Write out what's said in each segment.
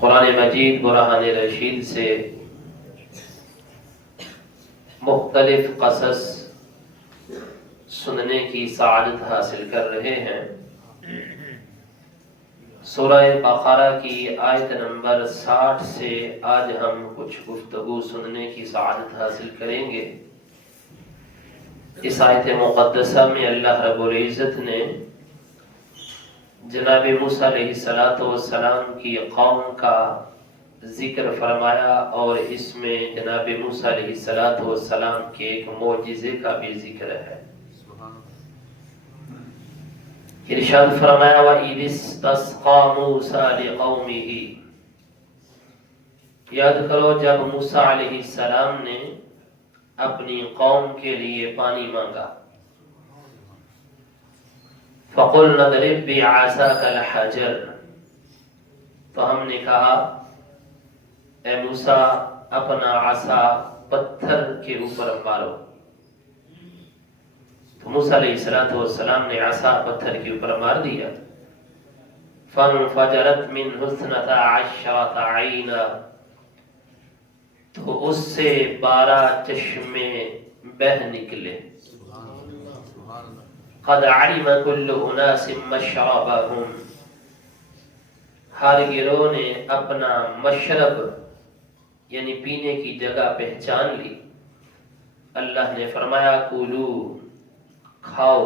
قرآن مجید برہان رشید سے مختلف قصص سننے کی سعادت حاصل کر رہے ہیں۔ سورہ بقرہ کی آیت نمبر 60 سے آج ہم کچھ گفتگو سننے کی سعادت حاصل کریں گے۔ اس آیت مقدسہ میں اللہ رب العزت نے جناب موسیٰ علیہ السلام کی قوم کا ذکر فرمایا اور اس میں جناب موسیٰ علیہ السلام کے ایک معجزے کا بھی ذکر ہے۔ ارشاد فرمایا وَإِذِ اسْتَسْقَىٰ مُوسَىٰ لِقَوْمِهِ، یاد کرو جب موسیٰ علیہ السلام نے اپنی قوم کے لیے پانی مانگا۔ فَقُلْنَا اضْرِب بِّعَصَاكَ الْحَجَرَ، تو ہم نے کہا اے موسیٰ اپنا عصا پتھر کے اوپر مارو۔ تو موسیٰ علیہ السلام نے عصا پتھر کے اوپر مار دیا۔ فَانْفَجَرَتْ مِنْهُ اثْنَتَا عَشْرَةَ عَيْنًا، تو اس سے 12 چشمے بہہ نکلے۔ قَدْ عَلِمَ كُلُّ أُنَاسٍ مَشْرَبَهُمْ، ہر گروہ نے اپنا مشرب یعنی پینے کی جگہ پہچان لی۔ اللہ نے فرمایا کُلُوا، کھاؤ،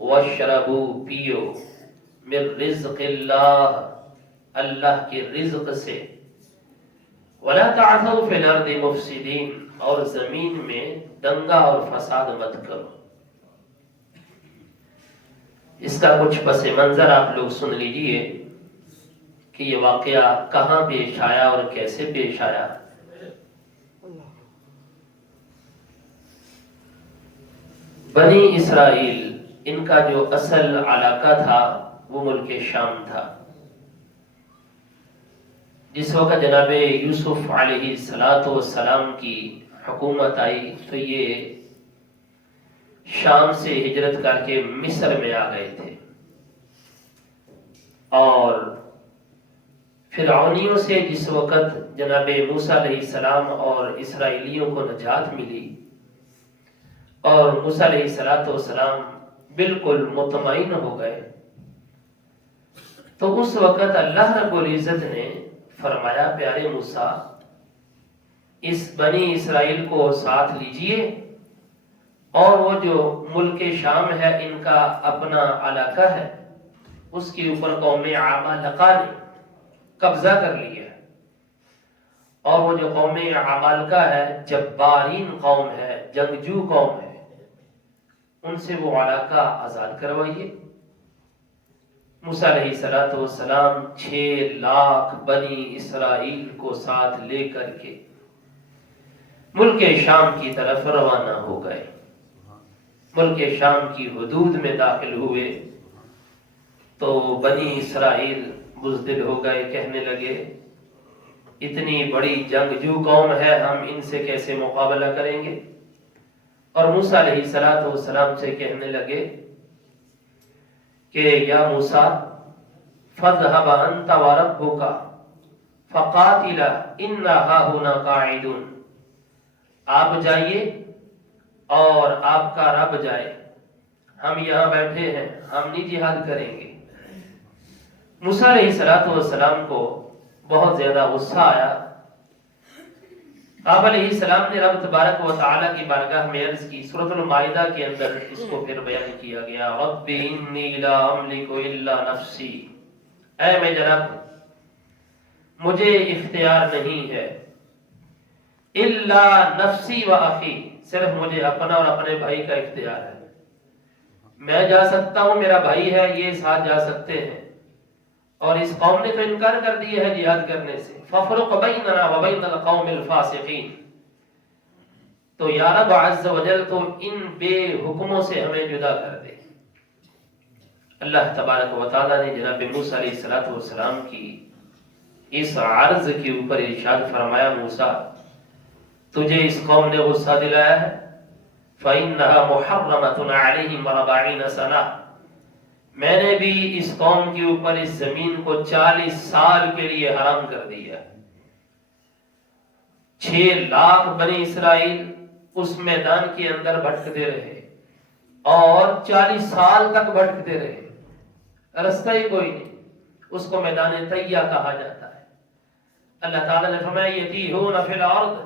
وَاشْرَبُوا، پیو، مِن رِزْقِ اللہ، اللہ کے رزق سے، وَلَا تَعْثَوْا فِي الْأَرْضِ مُفْسِدِينَ، اور زمین میں دنگا اور فساد مت کرو۔ اس کا کچھ پس منظر آپ لوگ سن لیجئے کہ یہ واقعہ کہاں پیش آیا اور کیسے پیش آیا۔ بنی اسرائیل، ان کا جو اصل علاقہ تھا وہ ملک شام تھا۔ جس وقت جناب یوسف علیہ السلام کی حکومت آئی تو یہ شام سے ہجرت کر کے مصر میں آ گئے تھے، اور فرعونیوں سے جس وقت جناب موسیٰ علیہ السلام اور اسرائیلیوں کو نجات ملی اور موسیٰ علیہ السلام بالکل مطمئن ہو گئے، تو اس وقت اللہ رب العزت نے فرمایا پیارے موسیٰ اس بنی اسرائیل کو ساتھ لیجئے، اور وہ جو ملک شام ہے ان کا اپنا علاقہ ہے، اس کے اوپر قوم عمالقہ نے قبضہ کر لیا، اور وہ جو قوم عمالقہ ہے جبارین قوم ہے، جنگجو قوم ہے، ان سے وہ علاقہ آزاد کروائیے۔ موسیٰ علیہ السلام 6 لاکھ بنی اسرائیل کو ساتھ لے کر کے ملک شام کی طرف روانہ ہو گئے۔ ملک شام کی حدود میں داخل ہوئے تو بنی اسرائیل بزدل ہو گئے، کہنے لگے اتنی بڑی جنگجو قوم ہے، ہم ان سے کیسے مقابلہ کریں گے؟ اور موسیٰ علیہ السلام سے کہنے لگے کہ یا موسیٰ فَاذْهَبْ أَنْتَ وَرَبُّكَ فَقَاتِلَا إِنَّا هَاهُنَا قَاعِدُونَ، آپ جائیے اور آپ کا رب جائے، ہم یہاں بیٹھے ہیں، ہم نہیں جہاد کریں گے۔ موسیٰ علیہ السلام کو بہت زیادہ غصہ آیا۔ آپ علیہ السلام نے رب تبارک و تعالیٰ کی بارگاہ میں عرض کی، سورۃ المائدہ کے اندر اس کو پھر بیان کیا گیا، رب انی لا املک الا نفسی، اے میرے رب مجھے اختیار نہیں ہے، الا نفسی و اخی، صرف مجھے اپنا اور اپنے بھائی کا اختیار ہے، میں جا سکتا ہوں، میرا بھائی ہے، یہ ساتھ جا سکتے ہیں، اور اس قوم نے تو انکار کر دیا ہے جہاد کرنے سے، فَفْرُقْ بَيْنَنَا وَبَيْنَ الْقَوْمِ الْفَاسِقِينَ، تو یا رب عز و جل تو ان بے حکموں سے ہمیں جدا کر دے۔ اللہ تبارک و تعالیٰ نے جناب موسیٰ علیہ السلام کی اس عرض کے اوپر ارشاد فرمایا موسیٰ تجھے اس قوم نے غصہ دلایا ہے، فَإِنَّهَا مُحَرَّمَةٌ عَلَيْهِمْ 40 سَنَةً، میں نے بھی اس قوم کے اوپر اس زمین کو 40 سال کے لیے حرام کر دیا. 6 لاکھ بنی اسرائیل اس میدان کے اندر بھٹکتے رہے اور 40 سال تک بھٹکتے رہے, رستہ ہی کوئی نہیں. اس کو میدان طیہ کہا جاتا ہے. اللہ تعالیٰ نے فرمایا یتیہون فی الارض,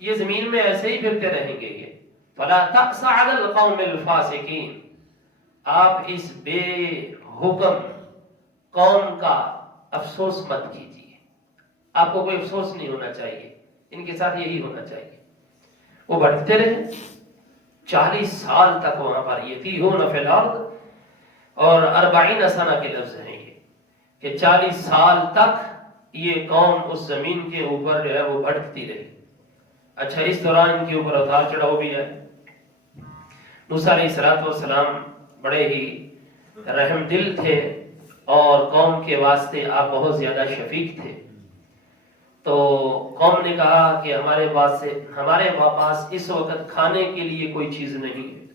یہ زمین میں ایسے ہی پھرتے رہیں گے. یہ فلا تأس علی القوم الفاسقین, آپ اس بے حکم قوم کا افسوس مت کیجیے. آپ کو کوئی افسوس نہیں ہونا چاہیے, ان کے ساتھ یہی ہونا چاہیے. وہ بھٹکتے رہے 40 سال تک وہاں پر. یتیہون فی الارض اور 40 سنہ کے لفظ ہیں یہ, کہ 40 سال تک یہ قوم اس زمین کے اوپر جو ہے وہ بھٹکتی رہی. اچھا, اس دوران ان کے اوپر اتار چڑھاؤ بھی ہے. موسیٰ علیہ السلام بڑے ہی رحم دل تھے اور قوم کے واسطے آپ بہت زیادہ شفیق تھے. تو قوم نے کہا کہ ہمارے پاس اس وقت کھانے کے لیے کوئی چیز نہیں ہے.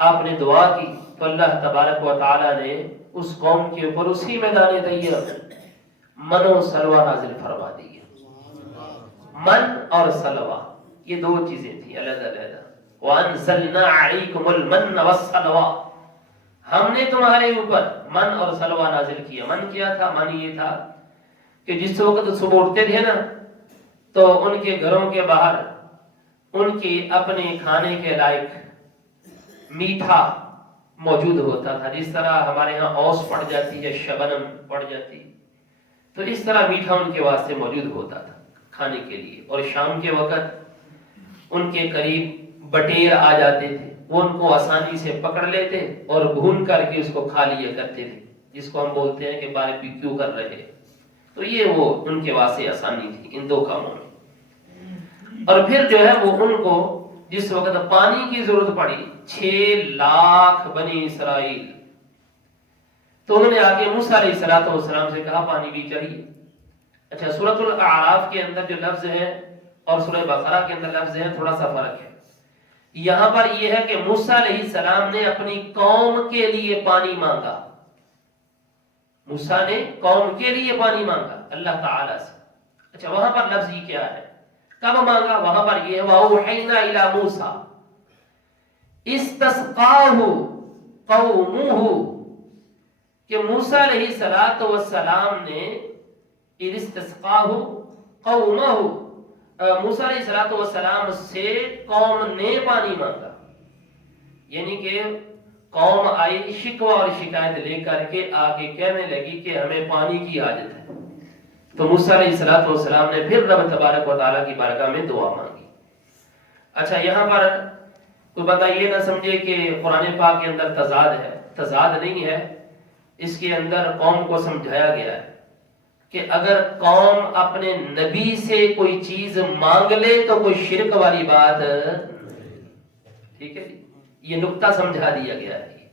آپ نے دعا کی تو اللہ تبارک و تعالی نے اس قوم کے اوپر اسی میدان طیہ من و سلوہ نازل فرما دی. من اور سلوہ یہ 2 چیزیں تھیں علیحدہ علیحدہ. وَأَنزَلْنَا عَلَيْكُمُ الْمَنَّ وَالسَّلْوَىٰ, ہم نے تمہارے اوپر من اور سلوہ نازل کیا. من کیا تھا؟ من یہ تھا کہ جس وقت صبح اٹھتے تھے نا تو ان کے گھروں کے باہر ان کی اپنے کھانے کے لائق میٹھا موجود ہوتا تھا. جس طرح ہمارے ہاں اوس پڑ جاتی ہے, شبنم پڑ جاتی, تو اس طرح میٹھا ان کے واسطے موجود ہوتا تھا کھانے کے لیے. اور شام کے وقت ان کے قریب بٹیر آ جاتے تھے, وہ ان کو آسانی سے پکڑ لیتے اور بھون کر کے اس کو کھا لیا کرتے تھے, جس کو ہم بولتے ہیں کہ باربیکیو کر رہے. تو یہ وہ ان کے واسطے آسانی تھی ان 2 کاموں میں. اور پھر جو ہے وہ ان کو جس وقت پانی کی ضرورت پڑی 6 لاکھ بنی اسرائیل, تو انہوں نے آ کے موسیٰ علیہ السلام سے کہا پانی بھی چاہیے. اچھا, سورۃ الاعراف کے اندر جو لفظ ہے اور سورہ بقرہ کے اندر لفظ ہے تھوڑا سا فرق ہے. یہاں پر یہ ہے کہ موسیٰ علیہ السلام نے اپنی قوم کے لیے پانی مانگا. موسیٰ نے قوم کے لیے پانی مانگا اللہ تعالیٰ سے. اچھا, وہاں پر لفظ یہ کیا ہے, کب مانگا؟ وہاں پر یہ ہے وَأَوْحَيْنَا إِلَى مُوسَىٰ اسْتَسْقَاهُ قَوْمُهُ, کہ موسیٰ علیہ السلام نے اسْتَسْقَاهُ قَوْمَهُ, موسیٰ علیہ السلام سے قوم نے پانی مانگا. یعنی کہ قوم آئی شکوہ اور شکایت لے کر کے آگے کہنے لگی کہ ہمیں پانی کی حاجت ہے. تو موسیٰ علیہ السلام نے پھر رب تبارک و تعالیٰ کی بارگاہ میں دعا مانگی. اچھا, یہاں پر کوئی بندہ یہ نہ سمجھے کہ قرآن پاک کے اندر تضاد ہے. تضاد نہیں ہے, اس کے اندر قوم کو سمجھایا گیا ہے کہ اگر قوم اپنے نبی سے کوئی چیز مانگ لے تو کوئی شرک والی بات, ٹھیک ہے, یہ نقطہ سمجھا دیا گیا ہے.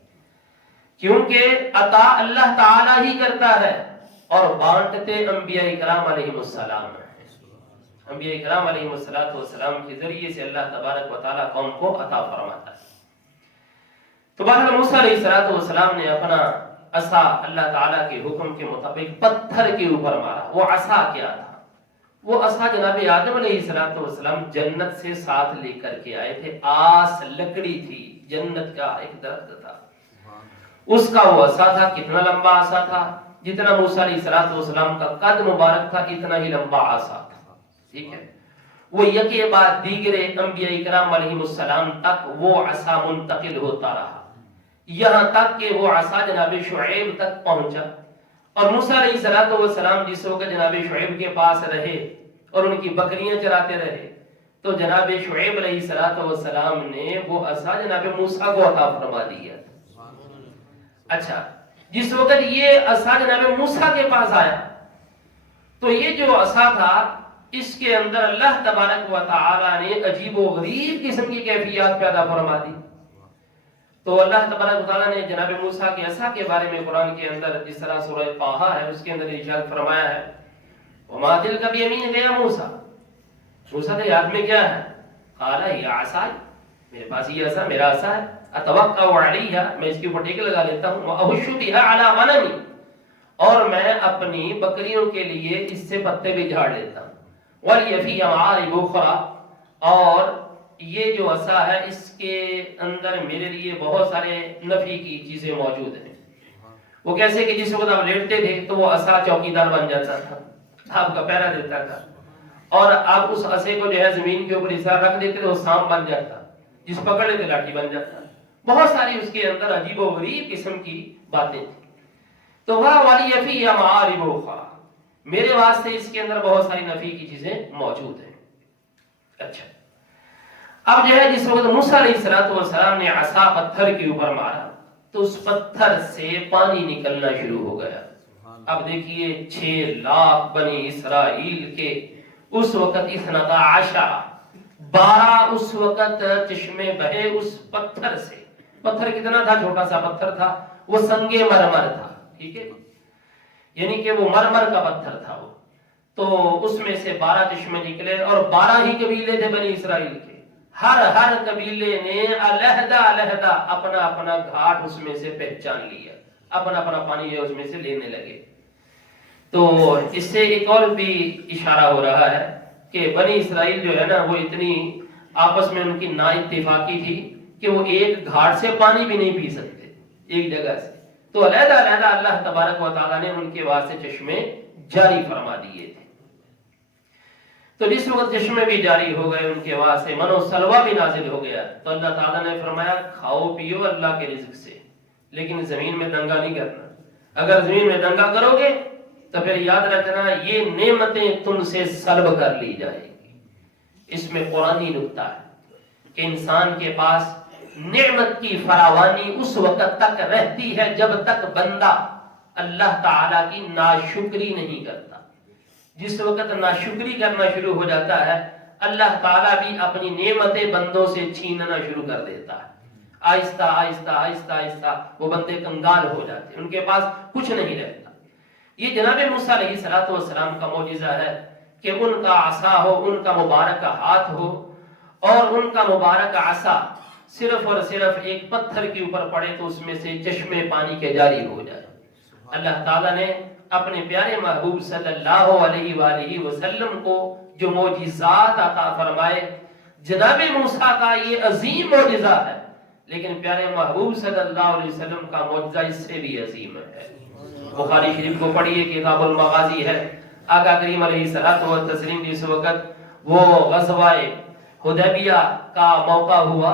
کیونکہ عطا اللہ تعالی ہی کرتا ہے اور بانٹتے انبیاء کرام علیہ السلام ہیں. انبیاء کرام علیہ السلام کے ذریعے سے اللہ تبارک و تعالی قوم کو عطا فرماتا ہے. تو بہرحال موسیٰ علیہ السلام نے اپنا عصا اللہ تعالیٰ کے حکم کے مطابق پتھر کے اوپر مارا. وہ عصا کیا تھا؟ وہ عصا جناب آدم علیہ السلام جنت سے ساتھ لے کر کے آئے تھے. آس لکڑی تھی, جنت کا ایک درخت تھا, اس کا وہ عصا تھا. کتنا لمبا عصا تھا؟ جتنا موسیٰ علیہ السلام کا قد مبارک تھا اتنا ہی لمبا عصا تھا. ٹھیک ہے, وہ یکے بعد دیگرے انبیاء کرام علیہ السلام تک وہ عصا منتقل ہوتا رہا, یہاں تک کہ وہ عصا جناب شعیب تک پہنچا. اور موسیٰ علیہ السلام جس وقت جناب شعیب کے پاس رہے اور ان کی بکریاں چراتے رہے تو جناب شعیب علیہ السلام نے وہ عصا جناب موسیٰ کو عطا فرما دیا. اچھا, جس وقت یہ عصا جناب موسیٰ کے پاس آیا تو یہ جو عصا تھا اس کے اندر اللہ تبارک و تعالی نے عجیب و غریب قسم کی کیفیات پیدا فرما دی. تو اللہ تبارک و تعالی نے جناب موسیٰ کے عصا کے بارے میں قرآن کے اندر جس طرح سورہ طٰہٰ ہے اس کے اندر ارشاد فرمایا ہے وَمَا تِلْكَ بِيَمِينِكَ يَا موسیٰ, موسیٰ کے ہاتھ میں کیا ہے؟ قَالَ هِيَ عَصَايَ, میرے پاس یہ عصا میرا عصا ہے. اتوقع علیہ، میں اس کے اوپر ٹیک لگا لیتا ہوں، واحش بها علی غنمی، اور میں اپنی بکریوں کے لیے اس سے پتے بھی جھاڑ لیتا ہوں، ولی فی معارب اخرى، اور یہ جو عصا ہے اس کے اندر میرے لیے بہت سارے نفی کی چیزیں موجود ہیں۔ وہ کیسے کہ جس وقت آپ لیٹتے تھے تو وہ عصا چوکیدار بن جاتا تھا، آپ کا پہرا دیتا تھا، اور آپ اس عصے کو جو ہے زمین کے اوپر ایسا رکھ دیتے تھے وہ سام بن جاتا، جس پکڑ لیتے لاٹھی بن جاتا۔ بہت ساری اس کے اندر عجیب و غریب قسم کی باتیں تھیں۔ تو وہ والی فی معارب اخرى، میرے واسطے اس کے اندر بہت ساری نفی کی چیزیں موجود ہیں۔ اچھا، اب جو ہے جس وقت موسیٰ علیہ السلام نے عصا پتھر کے اوپر مارا تو اس پتھر سے پانی نکلنا شروع ہو گیا۔ اب دیکھیے 6 لاکھ بنی اسرائیل کے اس وقت 12 اس وقت چشمے بہے اس پتھر سے۔ پتھر کتنا تھا؟ چھوٹا سا پتھر تھا، وہ سنگ مرمر تھا، ٹھیک ہے، یعنی کہ وہ مرمر کا پتھر تھا وہ، تو اس میں سے 12 چشمے نکلے، اور 12 ہی قبیلے تھے بنی اسرائیل کے، ہر قبیلے نے علیحدہ علیحدہ اپنا اپنا گھاٹ اس میں سے پہچان لیا، اپنا اپنا پانی اس میں سے لینے لگے۔ تو اس سے ایک اور بھی اشارہ ہو رہا ہے کہ بنی اسرائیل جو ہے نا وہ اتنی آپس میں ان کی نا اتفاقی تھی کہ وہ ایک گھاٹ سے پانی بھی نہیں پی سکتے ایک جگہ سے، تو علیحدہ علیحدہ اللہ تبارک و تعالیٰ نے ان کے واسطے چشمے جاری فرما دیے تھے۔ تو جس وقت چشمے بھی جاری ہو گئے ان کے واسطے، من و سلوہ بھی نازل ہو گیا، تو اللہ تعالیٰ نے فرمایا کھاؤ پیو اللہ کے رزق سے، لیکن زمین میں دنگا نہیں کرنا۔ اگر زمین میں دنگا کرو گے تو پھر یاد رکھنا یہ نعمتیں تم سے سلب کر لی جائے گی۔ اس میں قرآنی نکتہ ہے کہ انسان کے پاس نعمت کی فراوانی اس وقت تک رہتی ہے جب تک بندہ اللہ تعالیٰ کی ناشکری نہیں کرتا۔ جس وقت ناشکری کرنا شروع ہو جاتا ہے اللہ تعالیٰ بھی اپنی نعمتیں بندوں سے چھیننا شروع کر دیتا ہے۔ آہستہ آہستہ آہستہ آہستہ وہ بندے کنگال ہو جاتے ہیں، ان کے پاس کچھ نہیں رہتا۔ یہ جناب موسیٰ علیہ السلام کا معجزہ ہے کہ ان کا عصا ہو، ان کا مبارک ہاتھ ہو، اور ان کا مبارک عصا صرف اور صرف ایک پتھر کے اوپر پڑے تو اس میں سے چشمے پانی کے جاری ہو جائے۔ اللہ تعالیٰ نے اپنے پیارے محبوب صلی اللہ علیہ وآلہ وسلم کو جو معجزات عطا فرمائے، جناب موسیٰ کا یہ عظیم معجزہ ہے، لیکن پیارے محبوب صلی اللہ علیہ وسلم کا معجزہ اس سے بھی عظیم ہے۔ بخاری شریف کو پڑھیے، کتاب المغازی ہے، آقا کریم علیہ الصلوۃ والتسلیم جس وقت وہ غزوہ حدیبیہ کا موقع ہوا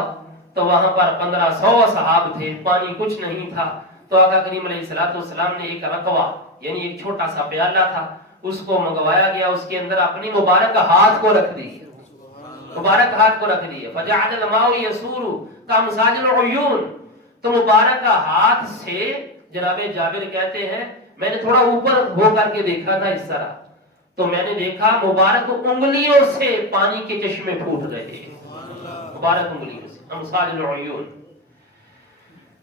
تو وہاں پر 1500 اصحاب تھے، پانی کچھ نہیں تھا، تو آقا کریم علیہ السلام نے ایک رقوہ یعنی ایک چھوٹا سا پیالہ تھا، اس کو منگوایا گیا، اس کے اندر اپنی مبارک ہاتھ کو رکھ دیا، مبارک ہاتھ کو رکھ دیا، فجعل الماء يسور كامثال العيون، تو مبارک ہاتھ سے جناب جابر کہتے ہیں میں نے تھوڑا اوپر ہو کر کے دیکھا تھا اس طرح، تو میں نے دیکھا مبارک انگلیوں سے پانی کے چشمے پھوٹ رہے، مبارک انگلیوں سے، امثال العیون۔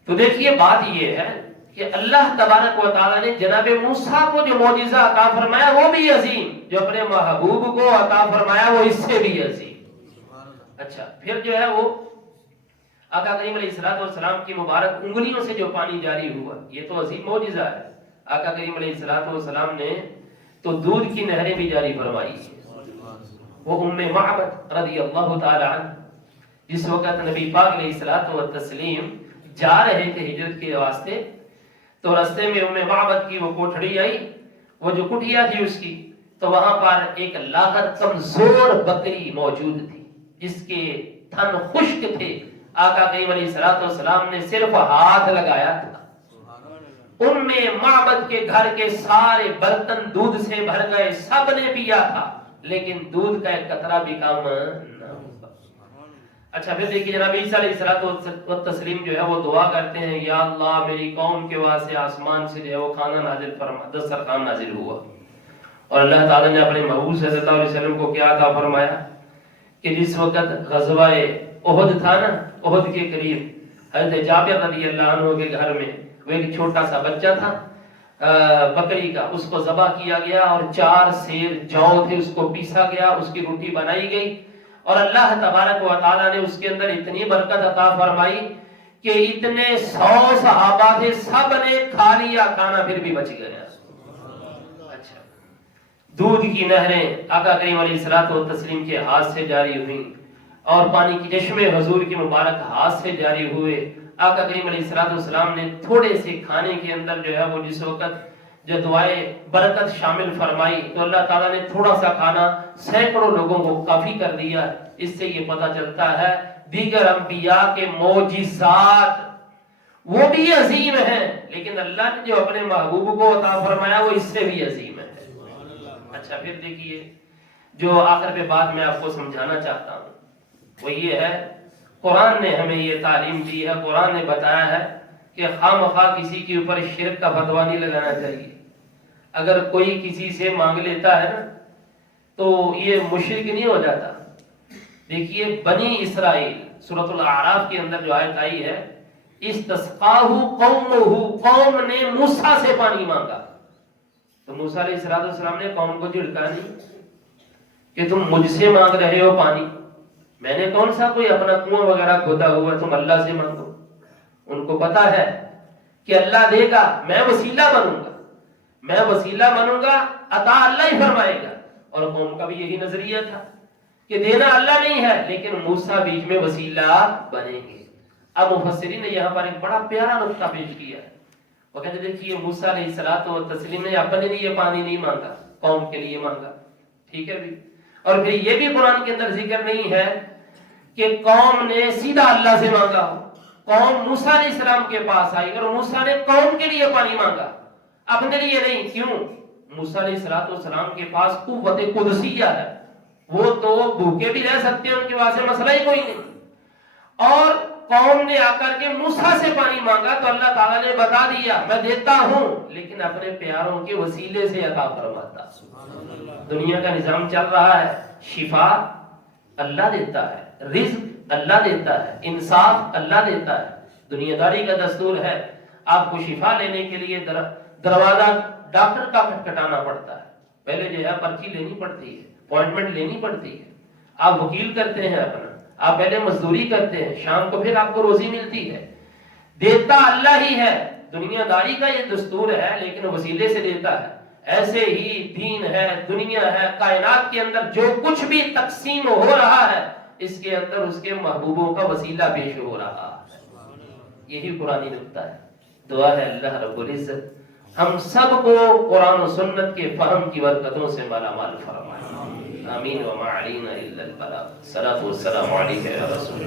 تو دیکھیے بات یہ ہے کہ اللہ تبارک و تعالیٰ نے جناب موسیٰ کو جو معجزہ عطا فرمایا وہ بھی عظیم، جو اپنے محبوب کو عطا فرمایا وہ اس سے بھی عظیم۔ اچھا، پھر جو ہے وہ آقا کریم علیہ السلام کی مبارک انگلیوں سے جو پانی جاری ہوا، یہ تو عظیم معجزہ ہے۔ آقا کریم علیہ السلام نے تو دودھ کی نہریں بھی جاری فرمائی۔ وہ ام معبد رضی اللہ تعالی عنہ جس وقت نبی پاک علیہ السلام جا رہے تھے ہجرت کے واسطے، تو راستے میں ام معبد کی وہ کوٹھڑی آئی، وہ جو کٹیا تھی اس کی، تو وہاں پر ایک لاغر کمزور بکری موجود تھی جس کے تھن خشک تھے۔ آقا کریم علیہ السلام نے صرف ہاتھ لگایا تھا، ام معبد کے گھر کے سارے برتن دودھ سے بھر گئے، سب نے پیا تھا، لیکن دودھ کا ایک قطرہ بھی کم نہ ہوا۔ اچھا، پھر دیکھیے جناب عیسیٰ علیہ السلام جو ہے وہ دعا کرتے ہیں، یا اللہ میری قوم کے واسطے آسمان سے جو ہے وہ کھانا نازل فرما، دسترخوان نازل ہوا، اور اللہ تعالیٰ نے اپنے محبوب صلی اللہ علیہ وسلم کو کیا عطا فرمایا کہ جس وقت غزوہ احد تھا نا، احد کے قریب حضرت جابر رضی اللہ عنہ کے گھر میں وہ ایک چھوٹا سا بچہ تھا بکری کا، اس کو ذبح کیا گیا اور 4 سیر جو تھے اس کو پیسا گیا، اس کی روٹی بنائی گئی، اور اللہ تبارک و تعالیٰ نے اس کے اندر اتنی برکت عطا فرمائی کہ اتنے 100 صحابہ تھے، سب نے کھا لیا کھانا پھر بھی بچ گیا۔ اچھا، دودھ کی نہریں آقا کریم علیہ الصلوۃ والتسلیم کے ہاتھ سے جاری ہوئیں، اور پانی کی چشمے حضور کے مبارک ہاتھ سے جاری ہوئے۔ آقا کریم علیہ الصلوۃ والسلام نے تھوڑے سے کھانے کے اندر جو ہے وہ جس وقت جو دعائے برکت شامل فرمائی تو اللہ تعالیٰ نے تھوڑا سا کھانا سینکڑوں لوگوں کو کافی کر دیا۔ اس سے یہ پتہ چلتا ہے دیگر انبیاء کے معجزات وہ بھی عظیم ہیں، لیکن اللہ نے جو اپنے محبوب کو عطا فرمایا وہ اس سے بھی عظیم ہے۔ اچھا، پھر دیکھیے جو آخر پہ بات میں آپ کو سمجھانا چاہتا ہوں وہ یہ ہے، قرآن نے ہمیں یہ تعلیم دی ہے، قرآن نے بتایا ہے کہ خواہ مخواہ کسی کے اوپر شرک کا فتویٰ نہیں لگانا چاہیے۔ اگر کوئی کسی سے مانگ لیتا ہے نا تو یہ مشرک نہیں ہو جاتا۔ دیکھیے بنی اسرائیل سورۃ الاعراف کے اندر جو آیت آئی ہے، استسقاہ قومہ، قوم نے موسیٰ سے پانی مانگا تو موسیٰ علیہ السلام نے قوم کو جھڑکا نہیں کہ تم مجھ سے مانگ رہے ہو پانی، میں نے کون سا کوئی اپنا کنواں وغیرہ کھودا ہوا، تم اللہ سے مانگو۔ ان کو پتا ہے کہ اللہ دے گا، میں وسیلہ بنوں گا، عطا اللہ ہی فرمائے گا۔ اور قوم کا بھی یہی نظریہ تھا کہ دینا اللہ نہیں ہے لیکن موسیٰ بیچ میں وسیلہ بنیں گے۔ اب مفسرین نے یہاں پر ایک بڑا پیارا نقطہ پیش کیا ہے، وہ کہتے دیکھیے موسیٰ علیہ الصلوۃ والتسلیم نے اپنے لیے پانی نہیں مانگا، قوم کے لیے مانگا، ٹھیک ہے بھی۔ اور پھر یہ بھی قرآن کے اندر ذکر نہیں ہے کہ قوم نے سیدھا اللہ سے مانگا ہو، قوم موسیٰ علیہ السلام کے پاس آئی اور موسیٰ نے قوم کے لیے پانی مانگا، اپنے لیے نہیں۔ کیوں؟ موسیٰ علیہ السلام کے پاس قوت قدسیہ ہے، وہ تو بھوکے بھی رہ سکتے ہیں، ان کے واسطے مسئلہ ہی کوئی نہیں۔ اور قوم نے آ کر کے موسیٰ سے پانی مانگا تو اللہ تعالیٰ نے بتا دیا میں دیتا ہوں لیکن اپنے پیاروں کے وسیلے سے عطا فرماتا۔ دنیا کا نظام چل رہا ہے، شفا اللہ دیتا ہے، رزق اللہ دیتا ہے، انصاف اللہ دیتا ہے۔ دنیا داری کا دستور ہے آپ کو شفا لینے کے لیے دروازہ ڈاکٹر کا کھٹکھٹانا پڑتا ہے، پہلے جو ہے پرچی لینی پڑتی ہے، اپوائنٹمنٹ لینی پڑتی ہے، آپ وکیل کرتے ہیں اپنا، آپ پہلے مزدوری کرتے ہیں، شام کو پھر آپ کو روزی ملتی ہے۔ دیتا اللہ ہی ہے، دنیا داری کا یہ دستور ہے لیکن وسیلے سے دیتا ہے۔ ایسے ہی دین ہے، دنیا ہے، کائنات کے اندر جو کچھ بھی تقسیم ہو رہا ہے اس کے اندر اس کے محبوبوں کا وسیلہ پیش ہو رہا ہے۔ یہی قرآنی نقطہ ہے۔ دعا ہے اللہ رب العزت ہم سب کو قرآن و سنت کے فہم کی برکتوں سے مالا مال فرمائے۔ آمین وما علینا الا البلاغ۔ الصلاۃ والسلام علیک یا رسول